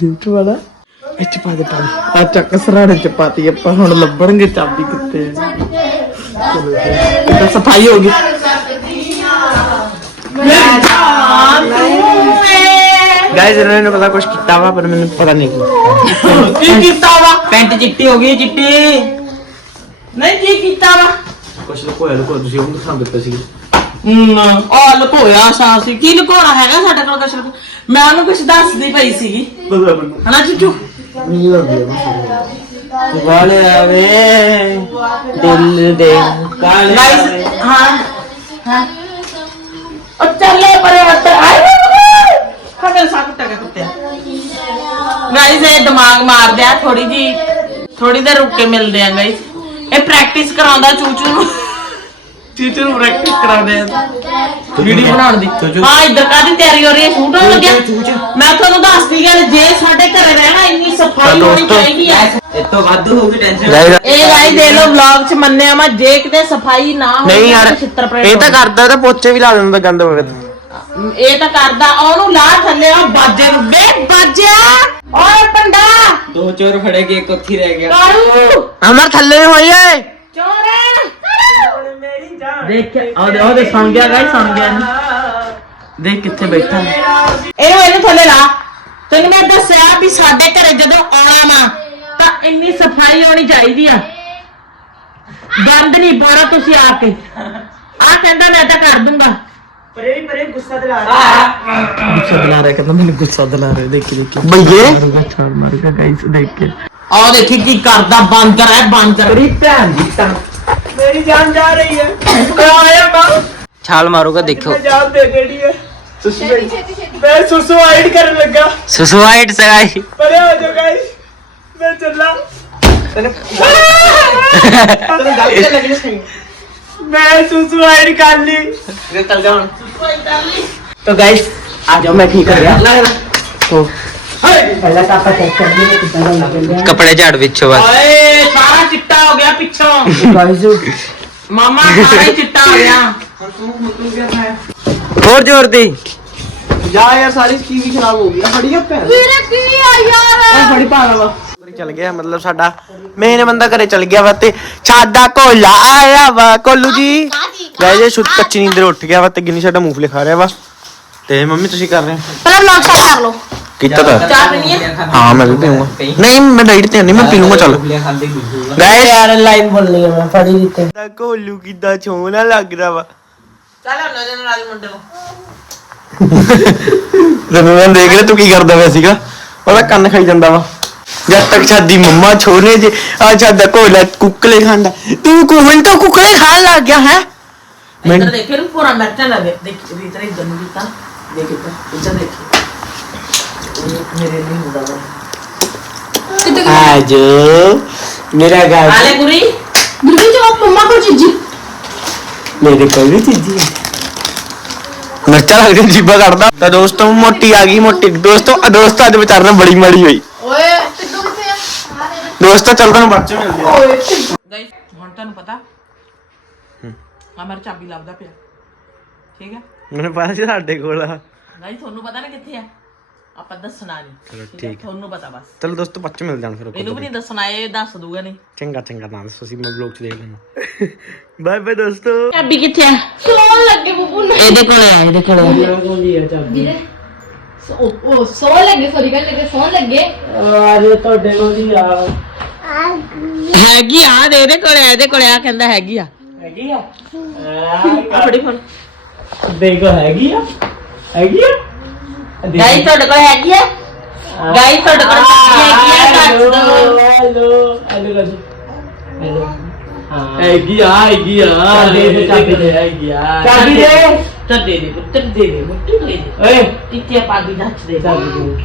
ਜੇਬ ਚ ਵਾਲਾ। ਵਿੱਚ ਪਾ ਦੇ ਪਾਣੀ ਆ ਚੱਕ ਸਰਾਣੇ ਚ ਪਾਤੀ ਆਪਾਂ ਹੁਣ ਲੱਭਣਗੇ ਚਾਬੀ ਕਿੱਥੇ ਹੈ ਤਾਂ ਸਫ਼ਾਈ ਹੋ ਗਈ। ਗਾਇਸ ਇਹਨਾਂ ਨੇ ਪਤਾ ਕੁਝ ਕੀਤਾ ਵਾ ਪਰ ਮੈਨੂੰ ਪਤਾ ਨਹੀਂ ਕੀ ਕੀਤਾ ਵਾ? ਪੈਂਟ ਚਿੱਟੀ ਹੋ ਗਈ ਚਿੱਟੀ। ਨਹੀਂ ਕੀ ਕੀਤਾ ਵਾ? ਕੁਝ ਲੁਕੋਇਆ ਲੁਕੋ ਤੁਸੀਂ ਉਹਨੂੰ ਦਿਖਾ ਦਿੱਤਾ ਸੀ। ਹਮ, ਆ ਲੁਕੋਇਆ ਸਾਂ ਸੀ। ਕੀ ਲੁਕੋਣਾ ਹੈਗਾ ਸਾਡੇ ਕੋਲ ਕੁਛ? ਲੁਕੋ- ਮੈਂ ਉਹਨੂੰ ਕੁਛ ਦੱਸਦੀ ਪਈ ਸੀਗੀ ਪਤਾ ਮੈਨੂੰ ਹਨਾ ਚੁੱਚੂ ਵਾਲੇ ਆਵੇ ਦਿਲ ਦੇ ਕਾਲੇ ਗਾਇਸ ਹਾਂ ਹਾਂ। ਉਹ ਚੱਲੇ ਪਰੇ ਹੱਥ। ਆਏ ਖੜੇ ਸਾਕ ਟਕੇ ਕੁੱਤੇ। ਗਾਇਸ ਇਹ ਦਿਮਾਗ ਮਾਰਦੇ ਆ ਥੋੜੀ ਜੀ ਥੋੜੀ ਦੇਰ ਰੁਕ ਕੇ ਮਿਲਦੇ ਆ ਗਾਇਸ ਇਹ ਪ੍ਰੈਕਟਿਸ ਕਰਾਉਂਦਾ ਚੂਚੂ ਨੂੰ। ਚੂਚੂ ਨੂੰ ਪ੍ਰੈਕਟਿਸ ਕਰਾਉਂਦੇ ਆ। ਵੀਡੀਓ ਬਣਾਉਣ ਦੀ। ਹਾਂ ਇੱਧਰ ਕਾਦੀ ਤਿਆਰੀ ਹੋ ਰਹੀ ਹੈ? ਸ਼ੂਟ ਹੋਣ ਲੱਗਿਆ? ਮੈਂ ਤੁਹਾਨੂੰ ਦੱਸਦੀ ਗੱਲ ਜੇ ਸਾਡੇ ਘਰੇ ਰਹਿਣਾ ਇੰਨੀ ਸਫ਼ਾਈ ਹੋਣੀ ਚਾਹੀਦੀ ਹੈ। ਇਹ ਤੋਂ ਵਾਧੂ ਹੋ ਗਈ ਟੈਨਸ਼ਨ ਇਹ ਗਾਈ ਦੇ ਲੋ ਵਲੌਗ ਚ ਮੰਨਿਆ ਮੈਂ ਜੇ ਕਿਤੇ ਸਫ਼ਾਈ ਨਾ ਹੋਵੇ ਨਹੀਂ ਯਾਰ ਇਹ ਤਾਂ ਕਰਦਾ ਤਾਂ ਪੋਚੇ ਵੀ ਲਾ ਦਿੰਦਾ ਗੰਦ ਹੋਵੇ। ਇਹ ਤਾਂ ਕਰਦਾ ਉਹਨੂੰ ਲਾ ਥੱਲੇ ਉਹ ਬਾਜੇ ਨੂੰ। ਬੇ ਬਾਜਿਆ! ਓਏ ਪੰਡਾ ਦੋ ਚੋਰ ਫੜੇ ਗਏ ਇੱਕ ਉੱਥੇ ਰਹਿ ਗਿਆ ਕਾਰੂ ਅਮਰ ਥੱਲੇ ਨੂੰ ਹੋਈ ਏ ਚੋਰ ਦੇਖ ਉਹਦੇ ਉਹਦੇ ਸੁਣ ਗਿਆ ਗਾਈ ਸੁਣ ਗਿਆ ਦੇਖ ਕਿੱਥੇ ਬੈਠਾ ਇਹਨੂੰ ਇਹਨੂੰ ਥੱਲੇ ਲਾ ਤੈਨੂੰ ਮੈਂ ਦੱਸਿਆ ਵੀ ਸਾਡੇ ਘਰੇ ਜਦੋਂ ਆਉਣਾ ਨਾ ਤਾਂ ਇੰਨੀ ਸਫ਼ਾਈ ਹੋਣੀ ਚਾਹੀਦੀ ਆ ਗੰਦ ਨਹੀਂ ਪਾਉਣਾ ਤੁਸੀਂ ਆ ਕੇ ਆ ਕਹਿੰਦਾ ਮੈਂ ਤਾਂ ਕਰ ਦੂੰਗਾ ਪਰੇ ਪਰੇ ਗੁੱਸਾ ਦਿਲਾ ਰਿਹਾ ਗੁੱਸਾ ਦਿਲਾ ਰਿਹਾ ਕਹਿੰਦਾ ਮੈਨੂੰ ਗੁੱਸਾ ਦਿਲਾ ਰਿਹਾ ਦੇਖੀ ਦੇਖੀ ਬਈਏ ਮਾਰੂਗਾ ਛਾਲ ਮਾਰੂਗਾ ਗਾਈਸ ਦੇਖ ਕੇ ਆ ਦੇਖੀ ਕੀ ਕਰਦਾ ਬਾਂਦਰ ਹੈ ਬਾਂਦਰ ਤੇਰੀ ਭੈਣ ਦੀ ਤਾਂ ਮੇਰੀ ਜਾਨ ਜਾ ਰਹੀ ਹੈ ਆਇਆ ਮਾਂ ਛਾਲ ਮਾਰੂਗਾ ਦੇਖੋ ਜਾਨ ਦੇ ਕਿਹੜੀ ਹੈ ਸੁਸਾਈਡ ਮੈਂ ਸੁਸਾਈਡ ਕਰਨ ਲੱਗਾ ਸੁਸਾਈਡ ਸਗਾਈ ਪਰੇ ਹੋ ਜਾਓ ਗਾਇਸ ਮੈਂ ਚੱਲਾਂ ਤੈਨੂੰ ਤੈਨੂੰ ਗੱਲ ਤੇ ਲੱਗੀ ਨਹੀਂ ਮੈਂ ਸੁਸਾਈਡ ਕਰ ਲਈ ਚੱਲ ਜਾ ਹੁਣ तो गाइस आ जाओ मैं ठीक कर गया तो पहला तो आपका चेक कर लिए कितना का लग गया ਕੱਪੜੇ ਝਾੜ ਵਿੱਚੋਂ ਬਸ ਓਏ ਸਾਰਾ ਚਿੱਟਾ ਹੋ ਗਿਆ ਪਿੱਛੋਂ गाइस ਮਾਮਾ ਸਾਰਾ ਹੀ ਚਿੱਟਾ ਹੋ ਗਿਆ ਹੋਰ ਜ਼ੋਰ ਦੀ जा यार सारी चीज भी खराब हो गई फड़ी है पैर ਵੀਰੇ ਕੀ ਆ ਯਾਰ फड़ी पागल वा ਚੱਲ ਗਿਆ ਮਤਲਬ ਸਾਡਾ ਮੇਨ ਬੰਦਾ ਘਰੇ ਚੱਲ ਗਿਆ ਵਾ ਤੇ ਸਾਡਾ ਕੋਲਾ ਆਇਆ ਵਾ ਕੋਲੂ ਜੀ। ਲੈ ਜੇ ਸੁੱਤ ਕੱਚੀ ਨੀਂਦ ਦੇ ਉੱਠ ਗਿਆ ਵਾ ਤੇ ਗਿੰਨੀ ਸਾਡਾ ਮੂਫਲੇ ਖਾ ਰਿਹਾ ਵਾ। ਤੇ ਮੰਮੀ ਤੁਸੀਂ ਕਰ ਰਹੇ ਹੋ? ਪਹਿਲਾਂ ਸਟਾਰਟ ਕਰ ਲਓ। ਕੀਤਾ ਤਾਂ। ਹਾਂ? ਮੈਂ ਵੀ ਪੀਊਂਗਾ। ਨਹੀਂ ਮੈਂ ਡਾਈਟ ਤੇ ਨਹੀਂ ਮੈਂ ਪੀ ਲੂੰਗਾ ਚੱਲ। ਗਾਇਸ ਯਾਰ ਲਾਈਨ ਬੋਲਣੀ ਹੈ ਮੈਂ ਫੜੀ ਦਿੱਤੇ ਦਾ ਕੋਲੂ ਕਿੱਦਾਂ ਛੋਣਾ ਲੱਗਦਾ ਵਾ। ਚੱਲ ਉਹਨਾਂ ਦੇ ਨਾਲ ਮੁੰਡੇ ਨੂੰ। ਰਮਨ ਦੇਖ ਰਿਹਾ ਤੂੰ ਕੀ ਕਰਦਾ ਪਿਆ ਸੀਗਾ? ਉਹਦਾ ਕੰਨ ਖਾਈ ਜਾਂਦਾ ਵਾ। ਜਦ ਤੱਕ ਸਾਡੀ ਮੰਮਾ ਛੋਲੇ ਜੇ ਆ ਸਾਡਾ ਕੋਲਾ ਕੁੱਕਲੇ ਖਾਂਦਾ ਤੂੰ ਕੋਹਣ ਤਾਂ ਕੁੱਕਲੇ ਖਾਣ ਲੱਗ ਗਿਆ ਹੈ ਇੱਧਰ ਦੇਖ ਫਿਰ ਪੂਰਾ ਮਿਰਚਾਂ ਲੱਗੇ ਦੇਖ ਰੀਤ ਰੀਤ ਨੂੰ ਦਿੱਤਾ ਦੇਖ ਇੱਧਰ ਇੱਧਰ ਦੇਖ ਇਹ ਮੇਰੇ ਨਹੀਂ ਹੁੰਦਾ ਵਾ आज मेरा गाय ਆਲੇ ਗੁਰੀ ਗੁਰਗੀ ਜੋ ਮੰਮਾ ਕੋਲ ਚੀਜੀ मेरे को भी चीज है ਮਿਰਚਾਂ ਲੱਗ ਰਹੀ ਜੀਬਾ ਕੱਢਦਾ ਤਾਂ ਦੋਸਤੋ ਮੋਟੀ ਆ ਗਈ ਮੋਟੀ ਦੋਸਤੋ ਆ ਦੋਸਤੋ ਅੱਜ ਵਿਚਾਰਨਾ ਬੜੀ ਦੋਸਤੋ ਚਲ ਤੁਹਾਨੂੰ ਬਾਅਦ ਚ ਮਿਲਦੇ ਆ। ਗਾਇਸ ਹੁਣ ਤੁਹਾਨੂੰ ਪਤਾ ਆ ਮੇਰਾ ਚਾਬੀ ਲੱਭਦਾ ਪਿਆ। ਠੀਕ ਹੈ? ਮੈਨੂੰ ਪਤਾ ਸੀ ਸਾਡੇ ਕੋਲ ਆ। ਗਾਇਸ ਤੁਹਾਨੂੰ ਪਤਾ ਨਾ ਕਿੱਥੇ ਆ? ਆਪਾਂ ਦੱਸਣਾ ਨਹੀਂ। ਠੀਕ ਹੈ? ਤੁਹਾਨੂੰ ਪਤਾ ਬਸ। ਚਲੋ ਦੋਸਤੋ ਬਾਅਦ ਚ ਮਿਲਦੇ ਹਾਂ ਫਿਰ ਇਹਨੂੰ ਵੀ ਨਹੀਂ ਦੱਸਣਾ ਇਹ ਦੱਸ ਦੂਗਾ ਨਹੀਂ। ਚੰਗਾ ਚੰਗਾ ਨਾਮ ਤੁਸੀਂ ਮੈਂ ਵਲੌਗ ਚ ਦੇਖ ਲੈਣਾ ਬਾਏ ਬਾਏ ਦੋਸਤੋ। ਚਾਬੀ ਕਿੱਥੇ ਆ? ਸੌਣ ਲੱਗੇ ਬੁੱਬੂ ਨੂੰ। ਇਹਦੇ ਕੋਲ ਆ ਇਹਦੇ ਕੋਲ ਆ ਜਿਹਦੇ ਸੌ- ਉਹ ਸੌਣ ਲੱਗੇ ਸੌਰੀ ਕਹਿੰਦੇ ਸੌਣ ਲੱਗੇ। ਅਰੇ ਤੁਹਾਡੇ ਕੋਲ ਹੀ ਆ। ਹੈਗੀ ਆ ਦੇ ਇਹਦੇ ਕੋਲ ਇਹਦੇ ਕੋਲ ਆ ਕਹਿੰਦਾ ਹੈਗੀ ਆ। ਹੈਗੀ ਆ? ਆ ਫੜੀ ਫੋਨ। ਦੇਖੋ ਹੈਗੀ ਆ? ਹੈਗੀ ਆ? ਗਾਈ ਤੁਹਾਡੇ ਕੋਲ ਹੈਗੀ ਆ? ਗਾਈ ਤੁਹਾਡੇ ਕੋਲ ਹੈਗੀ ਆ ਹੈਗੀ ਆ ਹੈਗੀ ਆ ਚਾਬੀ ਦੇ ਚਾਬੀ ਦੇ ਹੈਗੀ ਆ। ਚਾਬੀ ਦੇ ਪੁੱਤਰ ਦੇ ਮੁੱਟੂ ਦੇ। ਓਏ। ਕਿੱਥੇ ਪਾ ਦੀ। ਦੱਸ ਦੇ ਚਾਬੀ ਦੇ।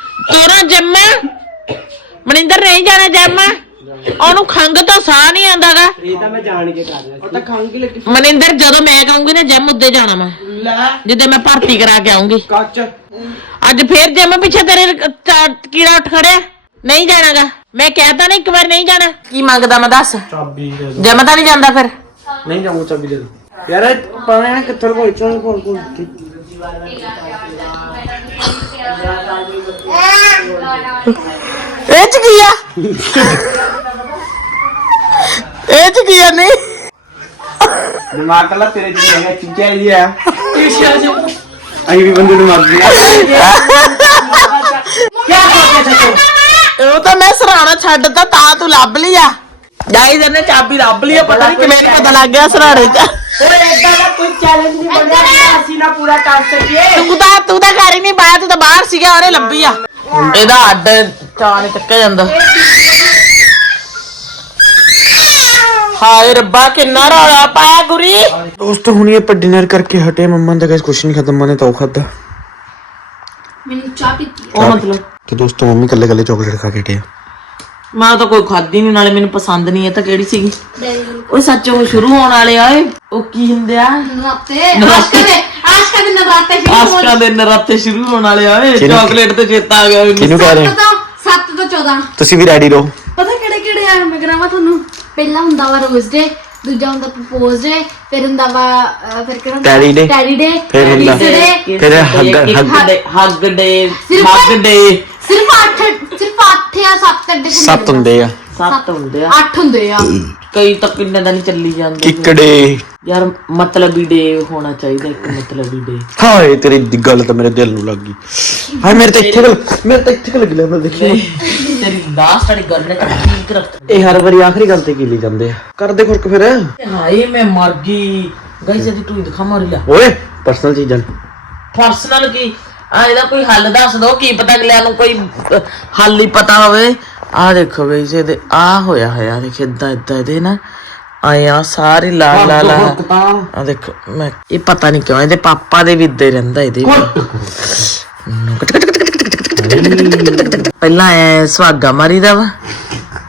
ਤੋਰਾ ਜਿੰਮ। ਮਨਿੰਦਰ ਨਹੀਂ ਜਾਣਾ ਜਿੰਮ। ਉਹਨੂੰ ਖੰਗ ਤੋਂ ਸਾਹ ਨਹੀਂ ਆਉਂਦਾਗਾ। ਇਹ ਤਾਂ ਮੈਂ ਜਾਣ ਕੇ ਕਰ ਰਿਹਾ ਉਹ ਤਾਂ ਖੰਗ ਲੱਗੀ ਮਨਿੰਦਰ ਜਦੋਂ ਮੈਂ ਕਹੂੰਗੀ ਨਾ ਜਿੰਮ ਉੱਦੇ ਜਾਣਾ ਮੈਂ। ਲੈ। ਜਿੱਦੇ ਮੈਂ ਭਰਤੀ ਕਰਾ ਕੇ ਆਉਂਗੀ। ਕੱਚ। ਅੱਜ ਫੇਰ ਜਿੰਮ ਪਿੱਛੇ ਤੇਰੇ ਚਾ- ਕੀੜਾ ਉੱਠ ਖੜਿਆ। ਨਹੀਂ ਜਾਣਾਗਾ। ਮੈਂ ਕਹਿਤਾ ਨਾ ਇੱਕ ਵਾਰ ਨਹੀਂ ਜਾਣਾ। ਕੀ ਮੰਗਦਾ ਮੈਂ ਦੱਸ? ਚਾਬੀ ਦੇ ਜਿੰਮ ਤਾਂ ਨਹੀਂ ਜਾਂਦਾ ਫਿਰ। ਨਹੀਂ ਜਾਊਂਗਾ ਚਾਬੀ ਦੇ ਦੋ ਯਾਰ ਪਤਾ ਹੈ ਕਿੱਥੇ ਕੋਈ ਚੋਂ ਕੋਲ ਕੋਲ ਇਹ ਚ ਕੀ ਆ? ਇਹ ਚ ਕੀ ਆ ਨਹੀਂ? ਦਿਮਾਗ ਕੱਲਾ ਤੇਰੇ ਚ ਹੈਗਾ ਚੀਜ਼ਾਂ ਹੀ ਆ। ਅਸੀਂ ਵੀ ਬੰਦੇ ਦਿਮਾਗ ਦੀ ਉਹ ਤਾਂ? ਮੈਂ ਸਰਾਣਾ ਛੱਡਦਾ ਤਾਂ ਤੂੰ ਲੱਭ ਲਿਆ ਗਾਈਜ਼ ਇਹਨੇ ਚਾਬੀ ਲੱਭ ਲਈ ਆ, ਪਤਾ ਨਹੀਂ ਕਿਵੇਂ ਨੀ ਪਤਾ ਲੱਗ ਗਿਆ ਸਰਾਣੇ ਚ। ਓਏ ਐਡਾ ਦਾ ਕੋਈ ਚੈਲੰਜ ਨਹੀਂ ਬਣਿਆ ਜਿਹੜਾ ਅਸੀਂ ਨਾ ਪੂਰਾ ਕਰ ਸਕੀਏ। ਤੂੰ ਤਾਂ ਤੂੰ ਤਾਂ ਘਰ ਹੀ ਨਹੀਂ ਪਾਇਆ ਤੂੰ ਤਾਂ ਬਾਹਰ ਸੀਗਾ ਉਹਨੇ ਲੱਭੀ ਆ। ਇਹਦਾ ਅੱਡ ਚਾਹ ਨਹੀਂ ਚੱਕਿਆ ਜਾਂਦਾ। ਹਾਏ ਰੱਬਾ ਕਿੰਨਾ ਰੌਲਾ ਪਾਇਆ ਗੁਰੀ। ਦੋਸਤੋ ਹੁਣੀ ਆਪਾਂ ਡਿਨਰ ਕਰਕੇ ਹਟੇ ਮੰਮਾ ਦਾ ਕੁਝ ਨਹੀਂ ਖਤਮ ਮਨੇ ਤਾਂ ਉਹ ਖਾਦਾ ਮੈਨੂੰ ਚਾਹ ਪੀਤੀ ਉਹ ਮਤਲਬ ਤੇ ਦੋਸਤੋ ਮੰਮੀ ਕੱਲੇ ਕੱਲੇ ਚਾਕਲੇਟ ਖਾ ਕੇ ਹਟੇ ਆ। ਮੈਂ ਤਾਂ ਕੋਈ ਖਾਦੀ ਨਹੀਂ ਨਾਲੇ ਮੈਨੂੰ ਪਸੰਦ ਨਹੀਂ ਇਹ ਤਾਂ ਕਿਹੜੀ ਸੀਗੀ ਡੈਡੀ ਓਏ ਸੱਚ ਉਹ ਸ਼ੁਰੂ ਹੋਣ ਵਾਲੇ ਆ ਓਏ। ਉਹ ਕੀ ਹੁੰਦੇ ਆ? ਨੂੰ ਆਪੇ ਆਸ਼ਕ ਦੇ ਨਵਰਾਤੇ ਸ਼ੁਰੂ ਹੋਣ। ਆਸਕਾ ਦੇ ਨਰਾਤੇ ਸ਼ੁਰੂ ਹੋਣ ਵਾਲੇ ਆ ਏ ਕਿਹਨੂੰ- ਚਾਕਲੇਟ ਤੇ ਚੇਤਾ ਆ ਗਿਆ ਕਿਹਨੂੰ ਕਹਿ ਰਹੇ 7 ਤੋਂ 7 ਤੋਂ 14 ਤੁਸੀਂ ਵੀ ਰੈਡੀ ਰਹੋ। ਪਤਾ ਕਿਹੜੇ ਕਿਹੜੇ ਆ ਮੈਂ ਕਰਾਵਾਂ ਤੁਹਾਨੂੰ। ਪਹਿਲਾ ਹੁੰਦਾ ਵਾ ਰੋਜ਼ ਡੇ ਦੂਜਾ ਹੁੰਦਾ ਪ੍ਰਪੋਜ਼ ਡੇ ਫਿਰ ਹੁੰਦਾ ਵਾ ਅਹ, ਫਿਰ ਕਿਹੜਾ Teddy day, ਟੈਡੀ ਡੇ ਫਿਰ ਹੁੰਦਾ- ਫਿਰ ਹੱਗ ਹੱਗ ਡੇ ਹੱਗ ਡੇ ਸਿਰਫ- ਹੱਗ ਡੇ ਸਿਰਫ 8 ਸਿਰਫ 8 ਜਾਂ 7 ਅੱਡੇ ਸੱਤ ਹੁੰਦੇ ਆ। ਸੱਤ ਹੁੰਦੇ ਆ। 8 ਹੁੰਦੇ ਆ। ਕਈ ਤਾਂ ਕਿੰਨੇ ਦਾ ਨਹੀਂ ਚੱਲੀ ਜਾਂਦੇ ਕਿਕੜੇ। ਯਾਰ ਮਤਲਬੀ ਡੇ ਹੋਣਾ ਚਾਹੀਦਾ ਇੱਕ ਮਤਲਬੀ ਡੇ ਹਾਏ ਤੇਰੀ ਦੀ ਗੱਲ ਤਾਂ ਮੇਰੇ ਦਿਲ ਨੂੰ ਲੱਗ ਗਈ। ਹਾਏ ਮੇਰੇ ਤਾਂ ਇੱਥੇ ਗੱਲ ਮੇਰੇ ਤਾਂ ਇੱਥੇ ਗੱਲ ਲੈ ਦੇਖੀ ਤੇਰੀ ਲਾਸਟ ਵਾਲੀ ਗੱਲ ਨੇ ਠੀਕ ਰੱਖ ਇਹ ਹਰ ਵਾਰੀ ਆਖਰੀ ਗੱਲ ਤੇ ਕੀ ਲਈ ਜਾਂਦੇ ਆ। ਕਰਦੇ ਖੁਰਕ ਫਿਰ। ਹਾਏ ਮੈਂ ਮਰ ਗਈ। ਗਾਇਸ ਇਹਦੀ ਤੂੰ ਦਿਖਾ ਮਾਰੀ ਲੈ। ਓਏ ਪਰਸਨਲ ਚੀਜ਼ਾਂ। ਪਰਸਨਲ ਕੀ? ਆ ਇਹਦਾ ਕੋਈ ਹੱਲ ਦੱਸ ਦੋ ਕੀ ਪਤਾ ਅਗਲਿਆਂ ਨੂੰ ਕੋਈ ਹੱਲ ਹੀ ਪਤਾ ਹੋਵੇ ਆ ਦੇਖੋ ਗਾਇਸ ਇਹਦੇ ਆ ਹੋਇਆ ਹੋਇਆ ਦੇਖ ਇਦਾਂ ਇਦਾਂ ਇਹਦੇ ਨਾ ਆਇਆ ਸਾਰੀ ਲਾਲ ਲਾਲ ਆ ਦੇਖੋ ਮੈਂ ਇਹ ਪਤਾ ਨਹੀਂ ਕਿਉਂ ਇਹਦੇ ਪਾਪਾ ਦੇ ਵੀ ਇੱਦਾਂ ਹੀ ਰਹਿੰਦਾ ਇਹਦੇ। ਪਹਿਲਾਂ ਐ ਸੁਹਾਗਾ ਮਾਰੀਦਾ ਵਾ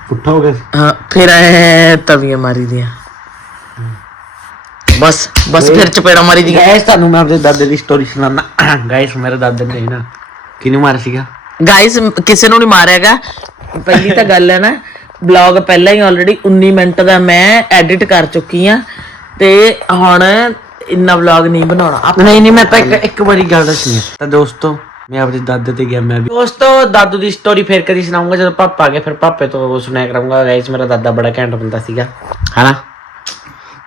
ਪੁੱਠਾ ਹੋ ਗਿਆ ਹਾਂ ਫਿਰ ਐ ਤਵੀਆਂ ਮਾਰੀ ਦੀਆਂ ਬਸ ਬਸ ਫਿਰ ਚਪੇੜਾ ਮਾਰੀ ਦੀਆਂ ਗਾਇਸ ਤੁਹਾਨੂੰ ਮੈਂ ਆਪਣੇ ਦਾਦੇ ਦੀ ਸਟੋਰੀ ਸੁਣਾਉਣਾ ਗਾਇਸ ਮੇਰੇ ਦਾਦੇ ਨੇ ਨਾ ਕਿਹਨੂੰ ਮਾਰ ਸੀਗਾ? ਗਾਇਸ ਕਿਸੇ ਨੂੰ ਨਹੀਂ ਮਾਰਿਆਗਾ ਪਹਿਲੀ ਤਾਂ ਗੱਲ ਹੈ ਨਾ ਬਲੌਗ ਪਹਿਲਾਂ ਹੀ ਆਲਰੇਡੀ 19 ਮਿੰਟ ਦਾ ਮੈਂ ਐਡਿਟ ਕਰ ਚੁੱਕੀ ਆ ਤੇ ਹੁਣ ਇੰਨਾ ਵਲੌਗ ਨਹੀਂ ਬਣਾਉਣਾ। ਨਹੀਂ ਨਹੀਂ ਮੈਂ ਤਾਂ ਇੱਕ ਇੱਕ ਵਾਰੀ ਗੱਲ ਦੱਸਣੀ ਹੈ। ਤਾਂ ਦੋਸਤੋ ਮੈਂ ਆਪਣੇ ਦਾਦੇ ਤੇ ਗਿਆ ਮੈਂ ਵੀ ਦੋਸਤੋ ਦਾਦੂ ਦੀ ਸਟੋਰੀ ਫੇਰ ਕਦੀ ਸੁਣਾਉਂਗਾ ਜਦੋਂ ਪਾਪਾ ਆ ਗਏ ਫਿਰ ਪਾਪੇ ਤੋਂ ਉਹ ਸੁਣਾਇਆ ਕਰਾਂਗਾ। ਗਾਇਸ ਮੇਰਾ ਦਾਦਾ ਬੜਾ ਘੈਂਟ ਬੰਦਾ ਸੀਗਾ। ਹਨਾ?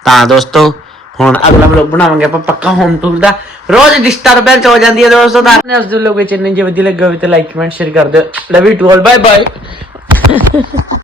ਤਾਂ ਦੋਸਤੋ ਹੁਣ ਅਗਲਾ ਵਲੋਗ ਬਣਾਵਾਂਗੇ ਆਪਾਂ ਪੱਕਾ ਹੋਮ ਟੂਰ ਦਾ। ਰੋਜ਼ ਡਿਸਟਰਬੈਂਸ ਹੋ ਜਾਂਦੀ ਹੈ ਦੋਸਤੋ ਤਾਂ। ਉਸ ਦੇ ਲੋਗੇ ਚੈਨਲ ਜੇ ਵਧੀਆ ਲੱਗਾ ਹੋਵੇ ਤਾਂ ਲਾਈਕ ਕਮੈਂਟ ਸ਼ੇਅਰ ਕਰ ਦਿਓ। Love you to all bye bye